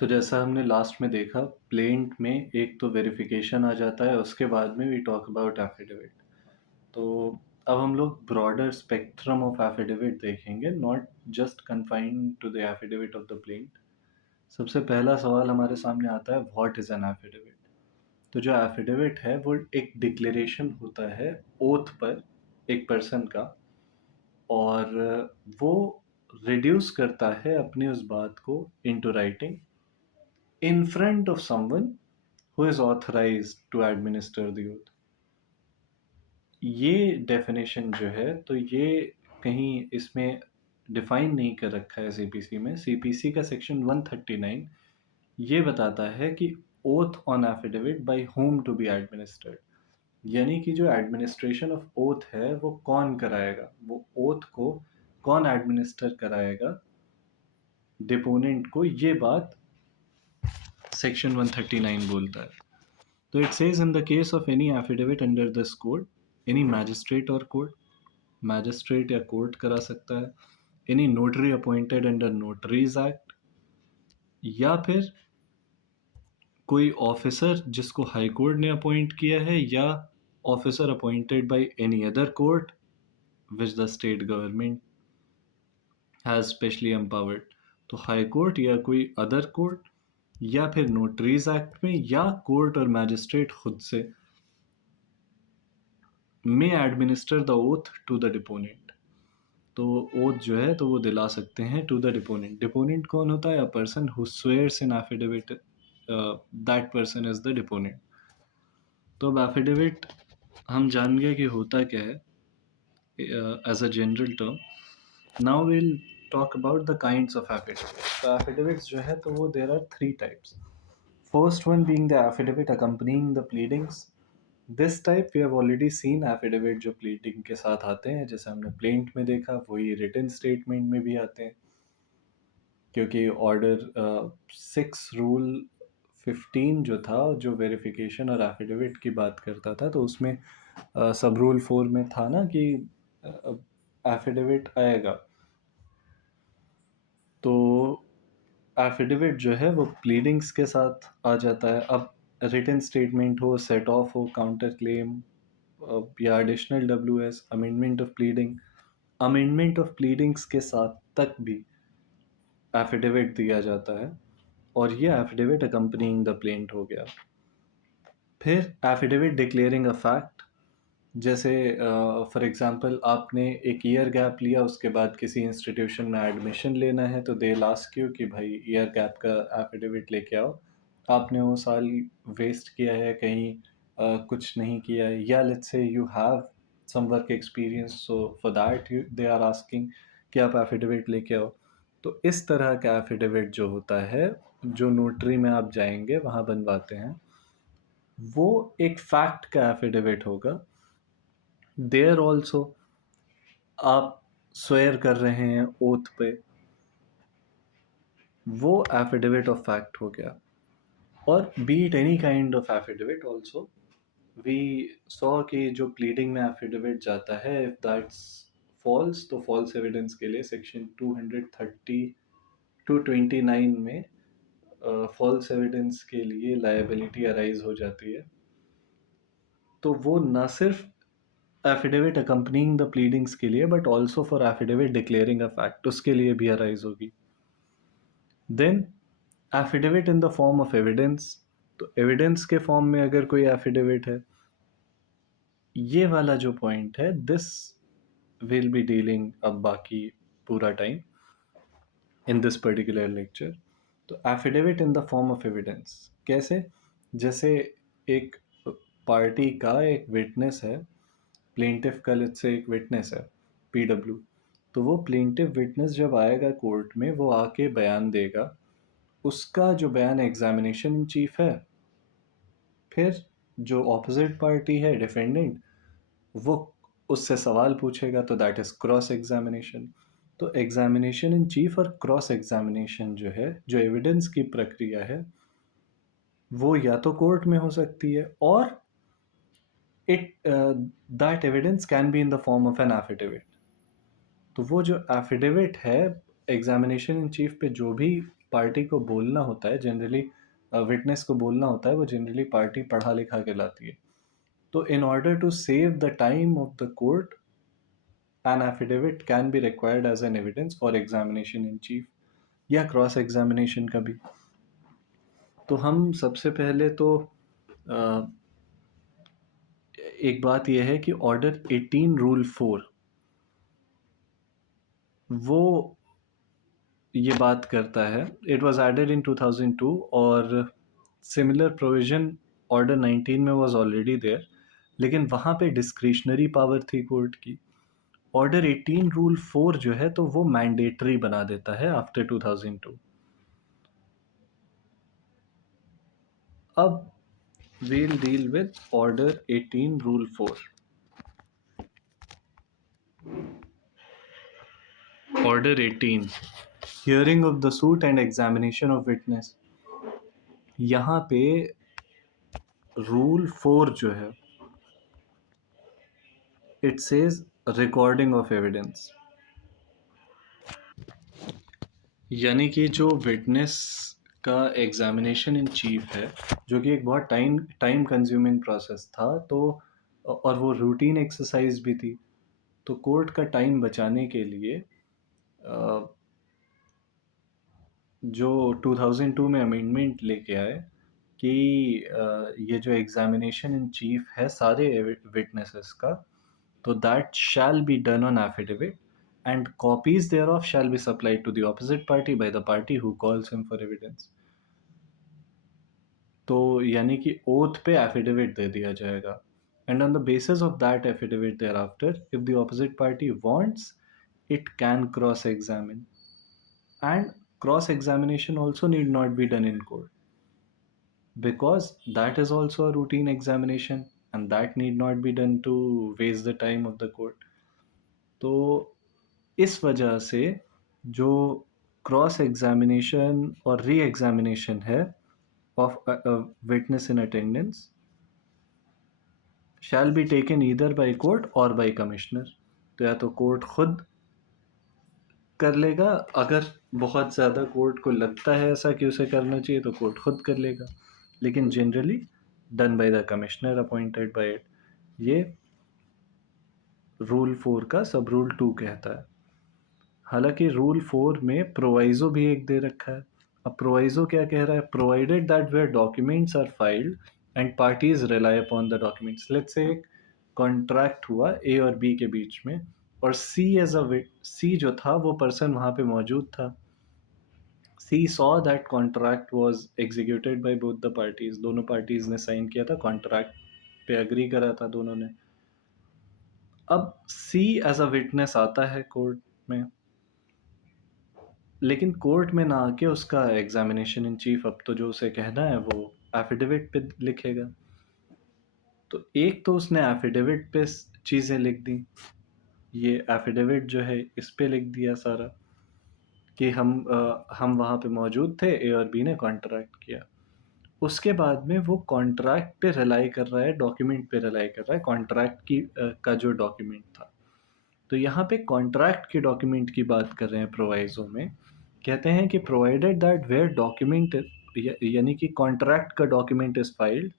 तो जैसा हमने लास्ट में देखा, प्लेंट में एक तो वेरिफिकेशन आ जाता है, उसके बाद में वी टॉक अबाउट एफिडेविट। तो अब हम लोग ब्रॉडर स्पेक्ट्रम ऑफ एफिडेविट देखेंगे, not just confined to the affidavit of the plaint. सबसे पहला सवाल हमारे सामने आता है, व्हाट इज़ एन एफिडेविट। तो जो एफिडेविट है वो एक डिक्लेरेशन होता है ओथ पर एक पर्सन का, और वो रिड्यूस करता है अपनी उस बात को into writing in front of someone who is authorized to administer the oath। ये डेफिनेशन जो है, तो ये कहीं इसमें डिफाइन नहीं कर रखा है सीपीसी में। सीपीसी का सेक्शन 139 ये बताता है कि oath on affidavit by whom to be administered, यानी कि जो एडमिनिस्ट्रेशन ऑफ ओथ है वो कौन कराएगा, वो ओथ को कौन एडमिनिस्टर कराएगा डिपोनेंट को, ये बात सेक्शन 139 बोलता है। तो it says in the case of any affidavit under this code, any magistrate or court, magistrate या court करा सकता है, any notary appointed under Notaries Act, या फिर कोई ऑफिसर जिसको हाई कोर्ट ने अपॉइंट किया है, या officer appointed by any other court which the state government has specially empowered. तो हाई कोर्ट या कोई अदर कोर्ट, या फिर नोटरीज एक्ट में, या कोर्ट और मैजिस्ट्रेट खुद से may administer the oath to the deponent. तो ओथ जो है तो वो दिला सकते हैं टू द डिपोनेंट। डिपोनेंट कौन होता है? A person who swears in affidavit, that person is the deponent. तो अब एफिडेविट हम जान गए कि होता क्या है as a general term. Now will talk about the kinds of affidavit. तो एफिडेविट्स जो है तो वो there are three types. First one being the affidavit accompanying the pleadings. This type we have already seen affidavit जो pleading के साथ आते हैं, जैसे हमने plaint में देखा, वही written statement में भी आते हैं, क्योंकि ऑर्डर 6 रूल 15 जो था, जो वेरिफिकेशन और एफिडेविट की बात करता था, तो उसमें सब रूल 4 में था ना कि एफिडेविट आएगा। तो एफिडेविट जो है वो प्लीडिंग्स के साथ आ जाता है। अब रिटन स्टेटमेंट हो, सेट ऑफ हो, काउंटर क्लेम, या additional WS, amendment of pleading, amendment of pleadings के साथ तक भी एफिडेविट दिया जाता है, और ये एफिडेविट अकम्पनिंग द प्लेंट हो गया। फिर एफिडेविट डिक्लेयरिंग अ फैक्ट, जैसे फॉर एग्जांपल आपने एक ईयर गैप लिया, उसके बाद किसी इंस्टीट्यूशन में एडमिशन लेना है, तो दे आस्क यू कि भाई ईयर गैप का एफिडेविट लेके आओ। आपने वो साल वेस्ट किया है कहीं, कुछ नहीं किया है, या let's say you have some work experience, so for that they are asking कि आप एफिडेविट लेके आओ। तो इस तरह का एफिडेविट जो होता है, जो नोटरी में आप जाएंगे वहाँ बनवाते हैं, वो एक फैक्ट का एफिडेविट होगा। देयर ऑल्सो आप स्वेयर कर रहे हैं ओथ पे, वो एफिडेविट ऑफ फैक्ट हो गया। और be it any kind of affidavit also, we saw कि जो प्लीडिंग में एफिडेविट जाता है, इफ दैट्स फॉल्स, तो फॉल्स एविडेंस के लिए सेक्शन 230 229 में फॉल्स एविडेंस के लिए लायबिलिटी अराइज हो जाती है। तो वो ना सिर्फ एफिडेविट अकम्पनिंग द प्लीडिंग्स के लिए, but also for affidavit declaring a fact, उसके लिए भी अराइज होगी। Then affidavit in the form of evidence, तो एविडेंस के फॉर्म में अगर कोई एफिडेविट है, ये वाला जो पॉइंट है, दिस विल बी डीलिंग अब बाकी पूरा time in this particular lecture. तो affidavit in the form of evidence कैसे? जैसे एक पार्टी का एक विटनेस है, प्लेंटिफ का लेट्स से एक विटनेस है पीडब्ल्यू, तो वो प्लेंटिफ विटनेस जब आएगा कोर्ट में, वो आके बयान देगा, उसका जो बयान एग्जामिनेशन इन चीफ है, फिर जो ऑपोजिट पार्टी है डिफेंडेंट, वो उससे सवाल पूछेगा, तो दैट इज क्रॉस एग्जामिनेशन। तो एग्जामिनेशन इन चीफ और क्रॉस एग्जामिनेशन जो है, जो एविडेंस की प्रक्रिया है, वो या तो कोर्ट में हो सकती है, और it that evidence can be in the form of an affidavit. तो वो जो एफिडेविट है एग्जामिनेशन इन चीफ पे जो भी पार्टी को बोलना होता है जनरली, विटनेस को बोलना होता है, वो जनरली पार्टी पढ़ा लिखा के लाती है। तो in order to save the time of the court, an affidavit can be required as an evidence for examination in chief या क्रॉस एग्जामिनेशन का भी। तो हम सबसे पहले तो अ, एक बात यह है कि ऑर्डर 18 रूल 4 वो ये बात करता है, इट वाज एडेड इन 2002 और सिमिलर प्रोविजन ऑर्डर 19 में वाज ऑलरेडी देयर, लेकिन वहाँ पे डिस्क्रिशनरी पावर थी कोर्ट की। ऑर्डर 18 रूल 4 जो है तो वो मैंडेटरी बना देता है आफ्टर 2002। अब we'll deal with order 18 rule 4। order 18 hearing of the suit and examination of witness। यहाँ पे रूल 4 जो है it says recording of evidence, यानी कि जो विटनेस का एग्जामिनेशन इन चीफ है, जो कि एक बहुत टाइम कंज्यूमिंग प्रोसेस था, तो और वो रूटीन एक्सरसाइज भी थी, तो कोर्ट का टाइम बचाने के लिए जो 2002 में अमेंडमेंट लेके आए कि ये जो एग्जामिनेशन इन चीफ है सारे विटनेसेस का, तो that shall be done on affidavit and copies thereof shall be supplied to the opposite party by the party who calls him for evidence. तो यानी कि ओथ पे एफिडेविट दे दिया जाएगा, and on the basis of that affidavit thereafter if the opposite party wants it can cross examine, and cross examination also need not be done in court because that is also a routine examination and that need not be done to waste the time of the court। तो इस वजह से जो cross examination और re examination है of witness in attendance shall be taken either by court और by commissioner. तो या तो कोर्ट खुद कर लेगा, अगर बहुत ज़्यादा कोर्ट को लगता है ऐसा कि उसे करना चाहिए तो कोर्ट खुद कर लेगा, लेकिन generally done by the commissioner appointed by it. ये रूल 4 का सब रूल 2 कहता है। हालांकि रूल 4 में प्रोवाइजो भी एक दे रखा है। अब प्रोवाइजो क्या कह रहा है, provided that where documents are filed and parties rely upon the documents. Let's say एक कॉन्ट्रैक्ट हुआ ए और बी के बीच में, और सी जो था वो पर्सन वहाँ पे मौजूद था। She saw that contract was executed by both the parties, दोनों पार्टीज ने साइन किया था, कॉन्ट्रैक्ट पे अग्री करा था दोनों ने। अब सी एज अ विटनेस आता है कोर्ट में, लेकिन कोर्ट में ना आके उसका एग्जामिनेशन इन चीफ अब तो जो उसे कहना है वो एफिडेविट पे लिखेगा। तो एक तो उसने एफिडेविट पे चीज़ें लिख दी, ये एफिडेविट जो है इस पे लिख दिया सारा कि हम वहाँ पे मौजूद थे, ए और बी ने कॉन्ट्रैक्ट किया। उसके बाद में वो कॉन्ट्रैक्ट पे रिलाई कर रहा है, डॉक्यूमेंट पे रिलाई कर रहा है, कॉन्ट्रैक्ट की का जो डॉक्यूमेंट था। तो यहाँ पे कॉन्ट्रैक्ट के डॉक्यूमेंट की बात कर रहे हैं प्रोवाइजो में, कहते हैं कि प्रोवाइडेड दैट वेयर डॉक्यूमेंट यानी कि कॉन्ट्रैक्ट का document is filed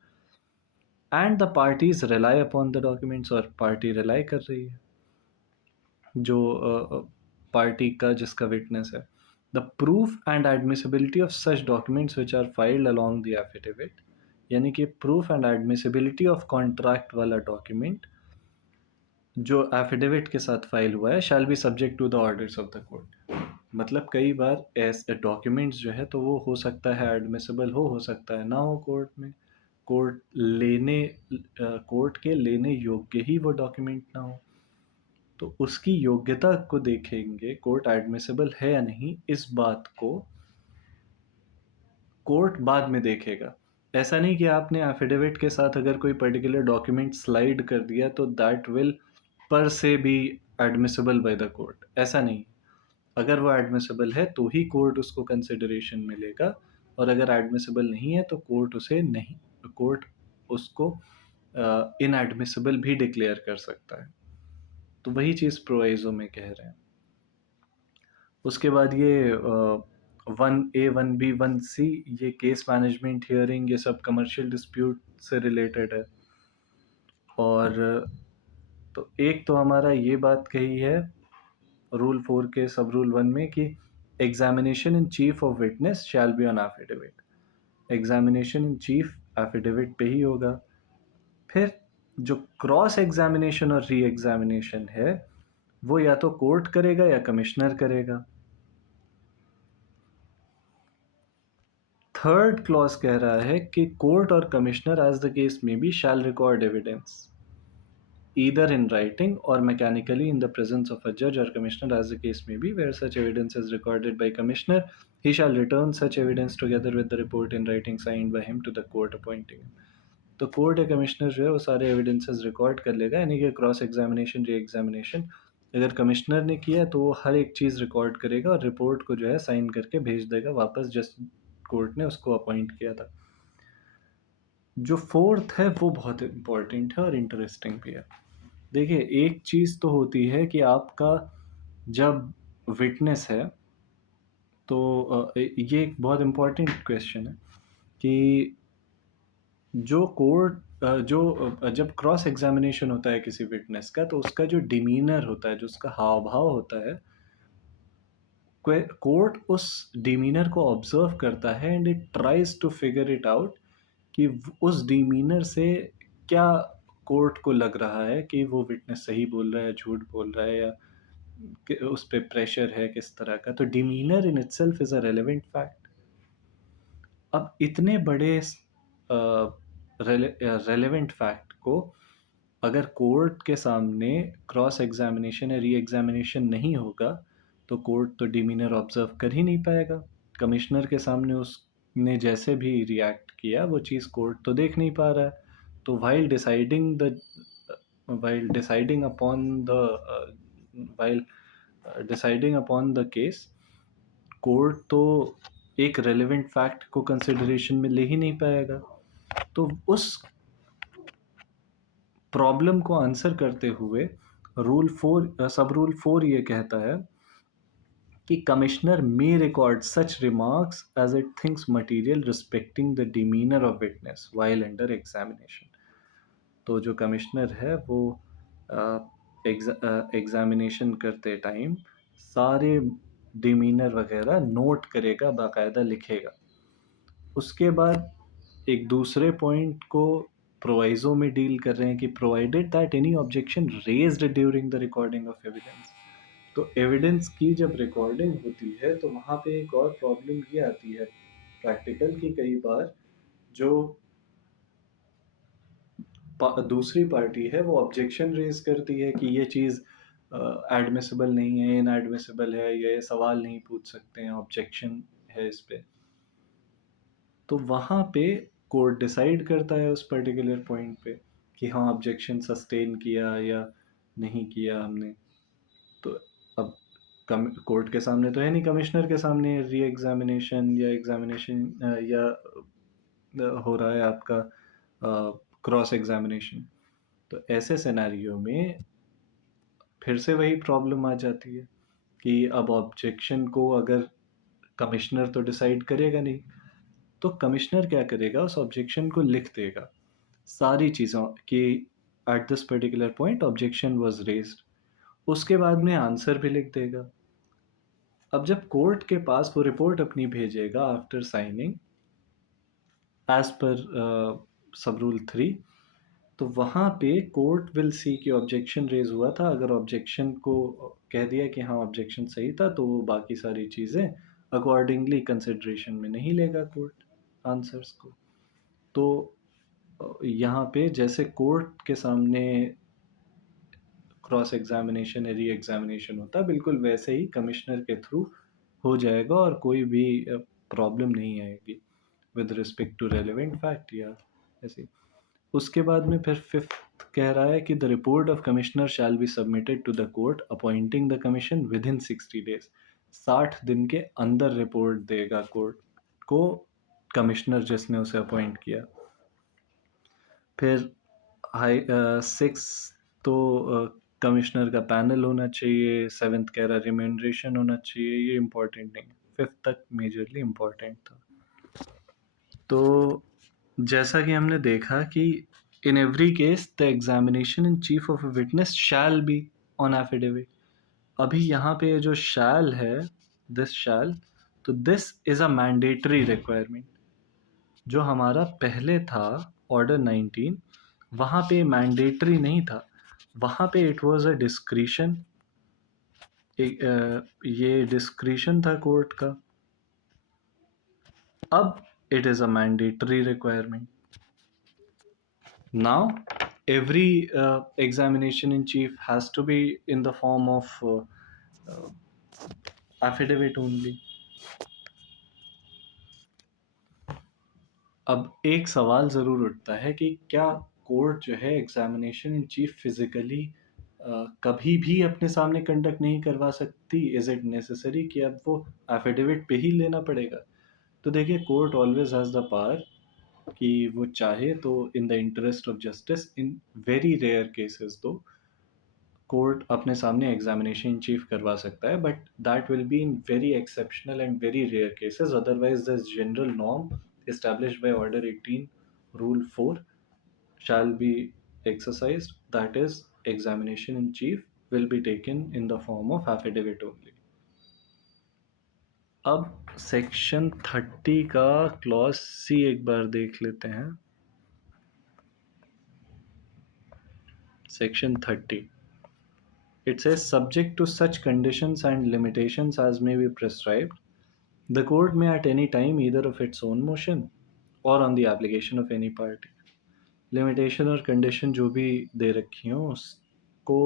and the parties rely upon the documents, और पार्टी रिलाई कर रही है जो पार्टी का जिसका विटनेस है, the proof and admissibility of such documents which are filed along the affidavit, यानी कि proof and admissibility of contract वाला डॉक्यूमेंट जो एफिडेविट के साथ फाइल हुआ है shall be subject to the orders of the court. मतलब कई बार ऐसे डॉक्यूमेंट्स जो है तो वो हो सकता है एडमिसिबल हो सकता है ना हो कोर्ट में, कोर्ट के लेने योग्य ही वो डॉक्यूमेंट ना हो, तो उसकी योग्यता को देखेंगे कोर्ट, एडमिसिबल है या नहीं इस बात को कोर्ट बाद में देखेगा। ऐसा नहीं कि आपने एफिडेविट के साथ अगर कोई पर्टिकुलर डॉक्यूमेंट स्लाइड कर दिया तो दैट विल पर से भी एडमिसिबल बाय द कोर्ट, ऐसा नहीं। अगर वो एडमिसिबल है तो ही कोर्ट उसको कंसिडरेशन में लेगा, और अगर एडमिसिबल नहीं है तो कोर्ट उसको इनएडमिसिबल भी डिक्लेयर कर सकता है। तो वही चीज़ प्रोवाइजो में कह रहे हैं। उसके बाद ये 1A 1B 1C ये केस मैनेजमेंट हियरिंग ये सब कमर्शियल डिस्प्यूट से रिलेटेड है। और तो एक तो हमारा ये बात कही है रूल 4 के सब रूल 1 में कि examination in chief of witness shall be on affidavit. Examination in chief affidavit पे ही होगा। फिर जो क्रॉस एग्जामिनेशन और री एग्जामिनेशन है वो या तो कोर्ट करेगा या कमिश्नर करेगा। थर्ड क्लॉज कह रहा है कि कोर्ट और कमिश्नर एज द केस में be shall record evidence either in writing or mechanically in the presence of a judge or commissioner as the case may be, where such evidence is recorded by commissioner, he shall return such evidence together with the report in writing signed by him to the court appointing him. तो court या commissioner जो है वो सारे evidences record कर लेगा, यानी कि क्रॉस एग्जामिनेशन री एग्जामिनेशन अगर कमिश्नर ने किया तो वो हर एक चीज़ रिकॉर्ड करेगा और रिपोर्ट को जो है साइन करके भेज देगा वापस जिस कोर्ट ने उसको अपॉइंट किया था। जो फोर्थ है वो बहुत इम्पॉर्टेंट है और इंटरेस्टिंग भी है। देखिए एक चीज़ तो होती है कि आपका जब विटनेस है तो ये एक बहुत इम्पोर्टेंट क्वेश्चन है कि जो कोर्ट जब क्रॉस एग्जामिनेशन होता है किसी विटनेस का तो उसका जो डिमीनर होता है, जो उसका हाव भाव होता है, कोर्ट उस डिमीनर को ऑब्जर्व करता है and it tries to figure it out कि उस डिमीनर से क्या कोर्ट को लग रहा है कि वो विटनेस सही बोल रहा है, झूठ बोल रहा है, या उस पे प्रेशर है किस तरह का। तो demeanour in itself is a relevant fact. अब इतने बड़े रेलेवेंट फैक्ट को अगर कोर्ट के सामने क्रॉस एग्जामिनेशन या री एग्जामिनेशन नहीं होगा तो कोर्ट तो डिमीनर ऑब्जर्व कर ही नहीं पाएगा। कमिश्नर के सामने उसने जैसे भी रिएक्ट किया वो चीज़ कोर्ट तो देख नहीं पा रहा है। तो while deciding upon the while deciding upon the case, court तो एक रेलेवेंट फैक्ट को कंसिडरेशन में ले ही नहीं पाएगा। तो उस प्रॉब्लम को आंसर करते हुए सब रूल 4 ये कहता है कि commissioner may record such remarks as it thinks material respecting the demeanour of witness while under examination. तो जो कमिश्नर है वो एग्जामिनेशन करते टाइम सारे डिमीनर वगैरह नोट करेगा, बाकायदा लिखेगा। उसके बाद एक दूसरे पॉइंट को प्रोवाइजो में डील कर रहे हैं कि provided that any objection raised during the recording of evidence. तो एविडेंस की जब रिकॉर्डिंग होती है तो वहाँ पे एक और प्रॉब्लम ये आती है प्रैक्टिकल की कई बार जो दूसरी पार्टी है वो ऑब्जेक्शन रेज करती है कि ये चीज़ एडमिसिबल नहीं है, इनएडमिसिबल है, ये सवाल नहीं पूछ सकते हैं, ऑब्जेक्शन है इस पे। तो वहाँ पे कोर्ट डिसाइड करता है उस पर्टिकुलर पॉइंट पे कि हाँ ऑब्जेक्शन सस्टेन किया या नहीं किया हमने। तो अब कोर्ट के सामने तो है नहीं, कमिश्नर के सामने री एग्जामिनेशन या एग्जामिनेशन या हो रहा है आपका क्रॉस एग्जामिनेशन। तो ऐसे सिनेरियो में फिर से वही प्रॉब्लम आ जाती है कि अब ऑब्जेक्शन को अगर कमिश्नर तो डिसाइड करेगा नहीं, तो कमिश्नर क्या करेगा, उस ऑब्जेक्शन को लिख देगा सारी चीज़ों कि at this particular point objection was raised. उसके बाद में आंसर भी लिख देगा। अब जब कोर्ट के पास वो रिपोर्ट अपनी भेजेगा आफ्टर साइनिंग एज पर सब रूल 3, तो वहाँ पे कोर्ट विल सी कि ऑब्जेक्शन रेज हुआ था। अगर ऑब्जेक्शन को कह दिया कि हाँ ऑब्जेक्शन सही था तो वो बाकी सारी चीज़ें अकॉर्डिंगली कंसिडरेशन में नहीं लेगा कोर्ट आंसर्स को। तो यहाँ पे जैसे कोर्ट के सामने क्रॉस एग्जामिनेशन या री एग्जामिनेशन होता है बिल्कुल वैसे ही कमिश्नर के थ्रू हो जाएगा और कोई भी प्रॉब्लम नहीं आएगी with respect to relevant fact या ऐसे। उसके बाद में फिर फिफ्थ कह रहा है कि the report of commissioner shall be submitted to the court appointing the commission within 60 days. 60 दिन के अंदर रिपोर्ट देगा कोर्ट को कमिश्नर जिसने उसे अपॉइंट किया। फिर हाई 6 तो कमिश्नर का पैनल होना चाहिए। 7th कह रहा रिमेंडरेशन होना चाहिए, ये इंपॉर्टेंट नहीं। 5th तक मेजरली इम्पॉर्टेंट था। तो जैसा कि हमने देखा कि in every case the examination in chief of a witness shall be on affidavit. अभी यहाँ पे जो शैल है, दिस शैल, तो this is a mandatory requirement. जो हमारा पहले था ऑर्डर 19, वहाँ पे मैंडेटरी नहीं था, वहाँ पे इट वाज अ डिस्क्रिशन। ये डिस्क्रिशन था कोर्ट का। अब it is a mandatory requirement. Now, every examination in chief has to be in the form of affidavit only. अब एक सवाल ज़रूर उठता है कि क्या कोर्ट जो है एग्जामिनेशन इन चीफ फिजिकली कभी भी अपने सामने कंडक्ट नहीं करवा सकती? इज़ इट नेसेसरी कि अब वो एफिडेविट पे ही लेना पड़ेगा? तो देखिए, court always has the power कि वो चाहे तो in the interest of justice, in very rare cases दो कोर्ट अपने सामने एग्जामिनेशन चीफ करवा सकता है, but that will be in very exceptional and very rare cases. Otherwise the general norm established by order 18 rule 4 shall be exercised, that is examination in chief will be taken in the form of affidavit only. अब section 30 का clause C एक बार देख लेते हैं। Section 30, it says subject to such conditions and limitations as may be prescribed, the court may at any time either of its own motion or on the application of any party। Limitation और condition जो भी दे रखी हों उसको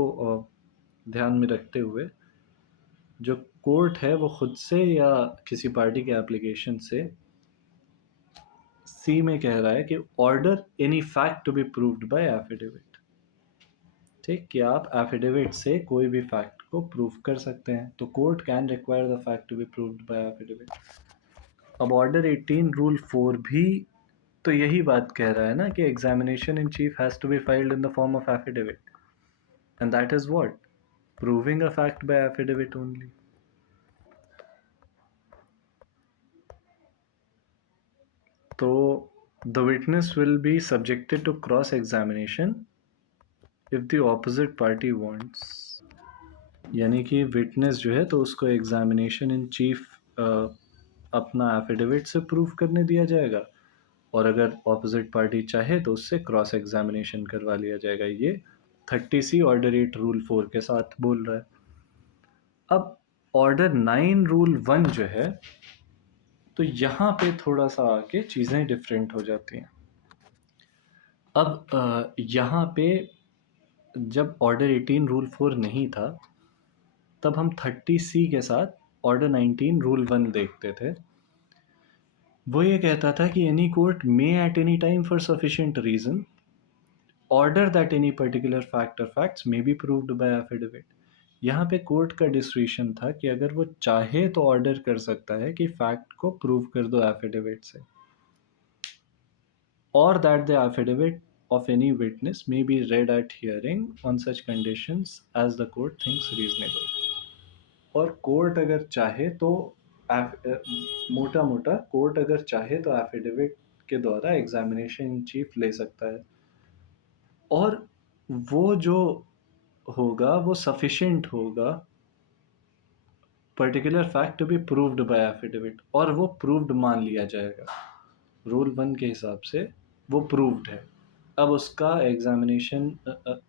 ध्यान में रखते हुए जो कोर्ट है वो खुद से या किसी पार्टी के एप्लीकेशन से, सी में कह रहा है कि order any fact to be proved by affidavit. ठीक, कि आप एफिडेविट से कोई भी फैक्ट को प्रूव कर सकते हैं, तो court can require the fact to be proved by affidavit. अब ऑर्डर 18 रूल 4 भी तो यही बात कह रहा है ना कि examination in chief has to be filed in the form of affidavit, and that is what, proving a fact by affidavit only. तो the witness will be subjected to cross examination if the opposite party wants, यानी कि witness जो है तो उसको examination in chief अपना affidavit से prove करने दिया जाएगा, और अगर ऑपोजिट पार्टी चाहे तो उससे क्रॉस एग्जामिनेशन करवा लिया जाएगा। ये 30C ऑर्डर 8 रूल 4 के साथ बोल रहा है। अब ऑर्डर 9 रूल 1 जो है, तो यहाँ पे थोड़ा सा आके चीज़ें डिफरेंट हो जाती हैं। अब यहाँ पे जब ऑर्डर 18 रूल 4 नहीं था, तब हम 30C के साथ ऑर्डर 19 रूल 1 देखते थे। वो ये कहता था कि any court may at any time for sufficient reason order that any particular fact और facts may be proved by affidavit. यहाँ पे कोर्ट का डिस्क्रिशन था कि अगर वो चाहे तो ऑर्डर कर सकता है कि फैक्ट को प्रूव कर दो एफिडेविट से, और that the affidavit of any witness may be read at hearing on such conditions as the court thinks reasonable। और कोर्ट अगर चाहे तो मोटा मोटा कोर्ट अगर चाहे तो एफिडेविट के द्वारा एग्जामिनेशन इन चीफ ले सकता है, और वो जो होगा वो सफिशिएंट होगा particular fact to be proved by affidavit, और वो प्रूव्ड मान लिया जाएगा। रूल 1 के हिसाब से वो प्रूव्ड है। अब उसका एग्जामिनेशन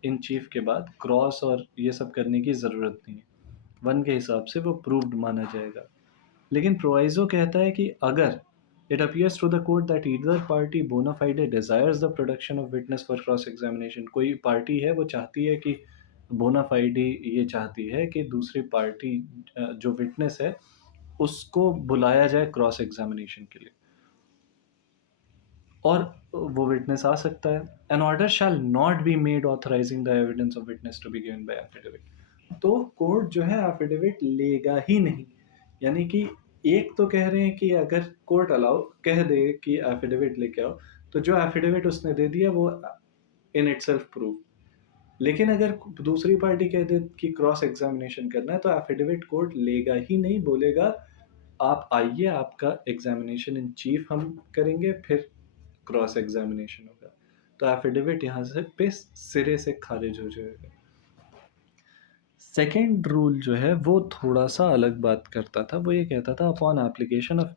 इन चीफ के बाद क्रॉस और ये सब करने की ज़रूरत नहीं है, 1 के हिसाब से वो प्रूव्ड माना जाएगा। लेकिन प्रोवाइजो कहता है कि अगर it appears to the court that either party bona fide desires the production of witness for cross examination, कोई पार्टी है वो चाहती है कि बोना फाइडे ये चाहती है कि दूसरी पार्टी जो विटनेस है उसको बुलाया जाए क्रॉस एग्जामिनेशन के लिए, और वो विटनेस आ सकता है। An order shall not be made authorising the evidence of witness to be given by affidavit. तो कोर्ट जो है एफिडेविट लेगा ही नहीं, यानी कि एक तो कह रहे हैं कि अगर कोर्ट अलाउ कह दे कि एफिडेविट लेके आओ, तो जो एफिडेविट उसने दे दिया वो इन इटसेल्फ प्रूव। लेकिन अगर दूसरी पार्टी कह दे कि क्रॉस एग्जामिनेशन करना है, तो एफिडेविट कोर्ट लेगा ही नहीं, बोलेगा आप आइए, आपका एग्जामिनेशन इन चीफ हम करेंगे, फिर क्रॉस एग्जामिनेशन होगा। तो एफिडेविट यहाँ से पे सिरे से खारिज हो जाएगा। सेकेंड रूल जो है वो थोड़ा सा अलग बात करता था। वो ये कहता था upon application of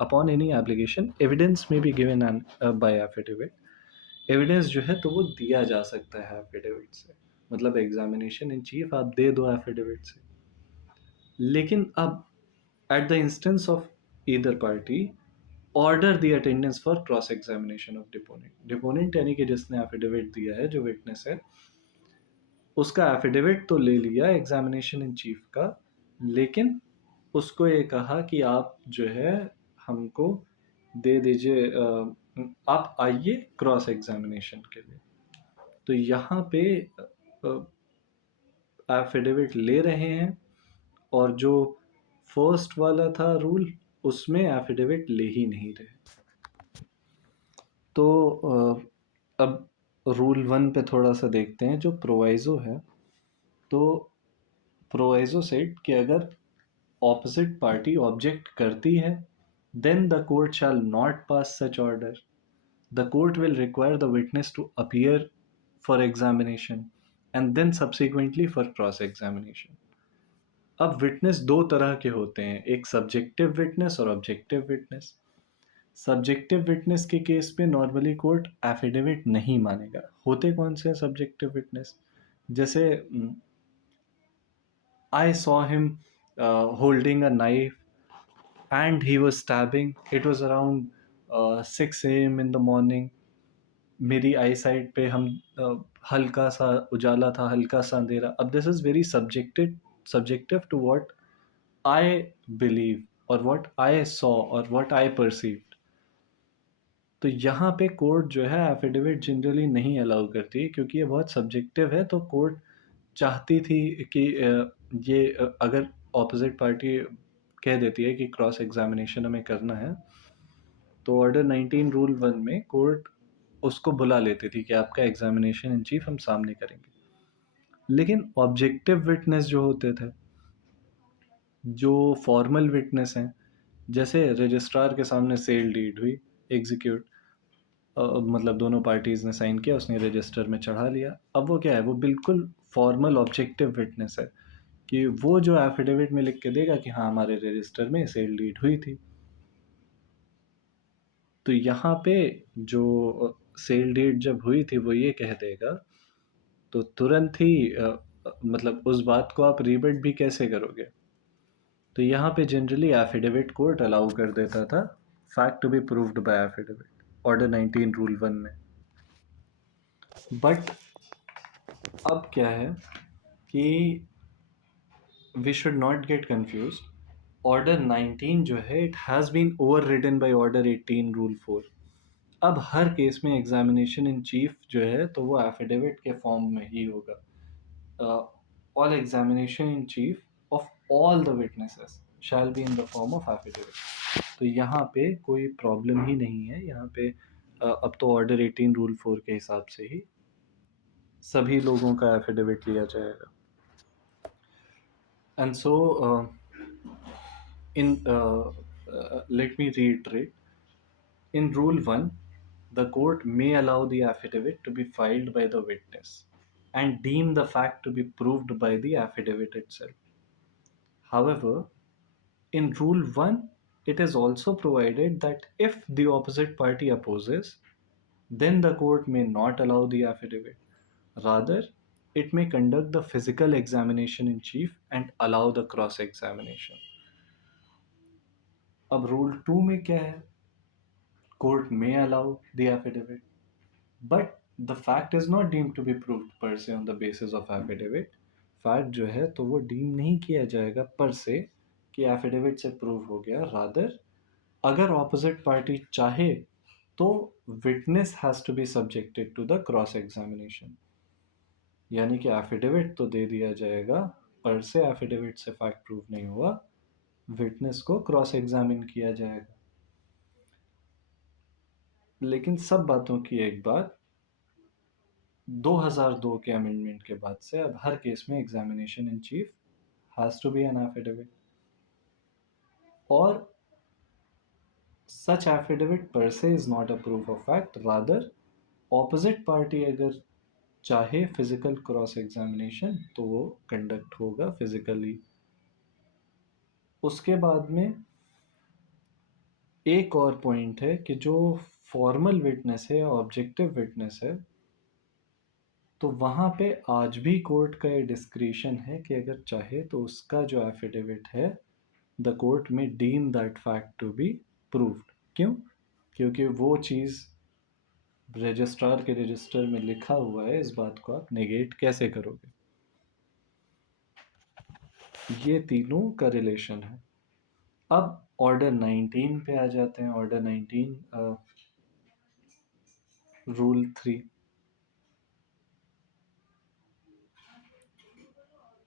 upon any application evidence may be given by affidavit. Evidence जो है तो वो दिया जा सकता है एफिडेविट से, मतलब एग्जामिनेशन इन चीफ आप दे दो एफिडेविट से। लेकिन अब at the instance of either party order the attendance for cross examination of deponent. Deponent यानी कि जिसने एफिडेविट दिया है, जो विटनेस है, उसका एफिडेविट तो ले लिया एग्जामिनेशन इन चीफ का, लेकिन उसको ये कहा कि आप जो है हमको दे दीजिए, आप आइए क्रॉस एग्जामिनेशन के लिए। तो यहाँ पे एफिडेविट ले रहे हैं, और जो फर्स्ट वाला था रूल उसमें एफिडेविट ले ही नहीं रहे। तो अब रूल 1 पे थोड़ा सा देखते हैं जो प्रोवाइजो है। तो प्रोवाइजो सेट कि अगर ऑपोजिट पार्टी ऑब्जेक्ट करती है, then the court shall not pass such order. The court will require the witness to appear for examination and then subsequently for cross examination. अब विटनेस दो तरह के होते हैं, एक सब्जेक्टिव विटनेस और ऑब्जेक्टिव विटनेस। सब्जेक्टिव विटनेस के case में नॉर्मली कोर्ट एफिडेविट नहीं मानेगा। होते कौन से सब्जेक्टिव विटनेस? जैसे I saw him holding a knife and he was stabbing. It was around 6 a.m. in the morning. मेरी आई साइड पे हम हल्का सा उजाला था, हल्का सा अंधेरा। अब this is very subjective to what I believe और व्हाट आई सॉ और व्हाट आई परसीव्ड। तो यहाँ पे कोर्ट जो है एफिडेविट जनरली नहीं अलाउ करती, क्योंकि ये बहुत सब्जेक्टिव है। तो कोर्ट चाहती थी कि ये अगर ऑपोजिट पार्टी कह देती है कि क्रॉस एग्जामिनेशन हमें करना है, तो ऑर्डर 19 रूल 1 में कोर्ट उसको बुला लेती थी कि आपका एग्जामिनेशन इन चीफ हम सामने करेंगे। लेकिन ऑब्जेक्टिव विटनेस जो होते थे, जो फॉर्मल विटनेस हैं, जैसे रजिस्ट्रार के सामने सेल डीड हुई, एग्जीक्यूट, मतलब दोनों पार्टीज़ ने साइन किया, उसने रजिस्टर में चढ़ा लिया। अब वो क्या है, वो बिल्कुल फॉर्मल ऑब्जेक्टिव विटनेस है कि वो जो एफिडेविट में लिख के देगा कि हाँ हमारे रजिस्टर में सेल डीड हुई थी। तो यहाँ पे जो सेल डीड जब हुई थी वो ये कह देगा, तो तुरंत ही मतलब उस बात को आप रीबट भी कैसे करोगे? तो यहाँ पे जनरली एफिडेविट कोर्ट अलाउ कर देता था, fact to be proved by affidavit, order 19 rule 1 में। बट अब क्या है कि we should not get confuse. Order 19 जो है it has been over ridden by order 18 rule 4। अब हर केस में एग्जामिनेशन इन चीफ जो है तो वो एफिडेविट के फॉर्म में ही होगा। All examination in chief of all the witnesses shall be in the form of affidavit. तो यहाँ पे कोई प्रॉब्लम ही नहीं है। यहाँ पे अब तो ऑर्डर 18 रूल 4 के हिसाब से ही सभी लोगों का एफिडेविट लिया जाएगा। And so in let me reiterate, in rule 1 the court may allow the affidavit to be filed by the witness and deem the fact to be proved by the affidavit itself. However, in rule 1 it is also provided that if the opposite party opposes, then the court may not allow the affidavit. Rather, it may conduct the physical examination in chief and allow the cross examination. अब rule 2 में क्या है? Court may allow the affidavit, but the fact is not deemed to be proved per se on the basis of affidavit. Fact जो है तो वो deem नहीं किया जाएगा पर से कि एफिडेविट से प्रूव हो गया। रादर, अगर ऑपोजिट पार्टी चाहे तो witness has to be subjected to the cross examination. यानी कि एफिडेविट तो दे दिया जाएगा, पर से एफिडेविट से फैक्ट प्रूव नहीं हुआ, विटनेस को क्रॉस एग्जामिन किया जाएगा। लेकिन सब बातों की एक बात, 2002 के अमेंडमेंट के बाद से अब हर केस में examination in chief has to be an affidavit. और such affidavit per se is not a proof of fact, rather opposite party अगर चाहे फिजिकल क्रॉस एग्जामिनेशन तो वो कंडक्ट होगा फिजिकली। उसके बाद में एक और पॉइंट है कि जो फॉर्मल विटनेस है, ऑब्जेक्टिव विटनेस है, तो वहाँ पे आज भी कोर्ट का ये डिस्क्रिशन है कि अगर चाहे तो उसका जो एफिडेविट है द कोर्ट में deem that fact to be proved. क्यों? क्योंकि वो चीज़ रजिस्ट्रार के रजिस्टर में लिखा हुआ है, इस बात को आप नेगेट कैसे करोगे? ये तीनों का रिलेशन है। अब ऑर्डर 19 पे आ जाते हैं। Order 19 rule 3।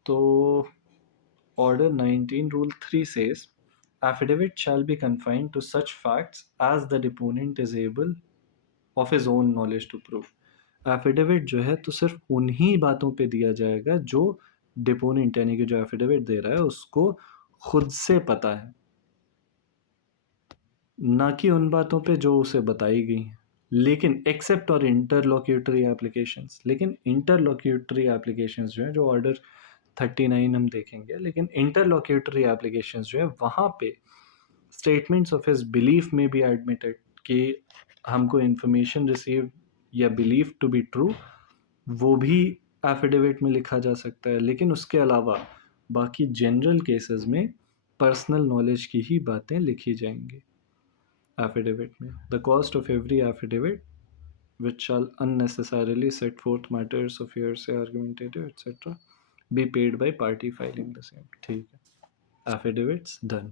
तो order 19 rule 3 says affidavit shall be confined to such facts as the deponent is able of his own knowledge to prove। Affidavit जो है तो सिर्फ उन्हीं बातों पे दिया जाएगा जो डिपोनेंट यानी कि जो एफिडेविट दे रहा है उसको खुद से पता है, ना कि उन बातों पे जो उसे बताई गई हैं। लेकिन एक्सेप्ट और इंटरलोक्यूटरी एप्लीकेशंस, लेकिन इंटरलोक्यूटरी एप्लीकेशंस जो हैं, जो ऑर्डर 39 हम देखेंगे, लेकिन इंटरलोक्यूटरी एप्लीकेशंस जो है वहाँ पे स्टेटमेंट्स ऑफ हिज बिलीफ में बी एडमिटेड कि हमको इंफॉर्मेशन रिसीव या बिलीव टू बी ट्रू, वो भी एफिडेविट में लिखा जा सकता है। लेकिन उसके अलावा बाकी जनरल केसेस में पर्सनल नॉलेज की ही बातें लिखी जाएंगी एफिडेविट में। The cost of every affidavit which shall unnecessarily set forth matters of hearsay, argumentative, etc. be paid by party filing the same। ठीक है, एफिडेविट्स डन।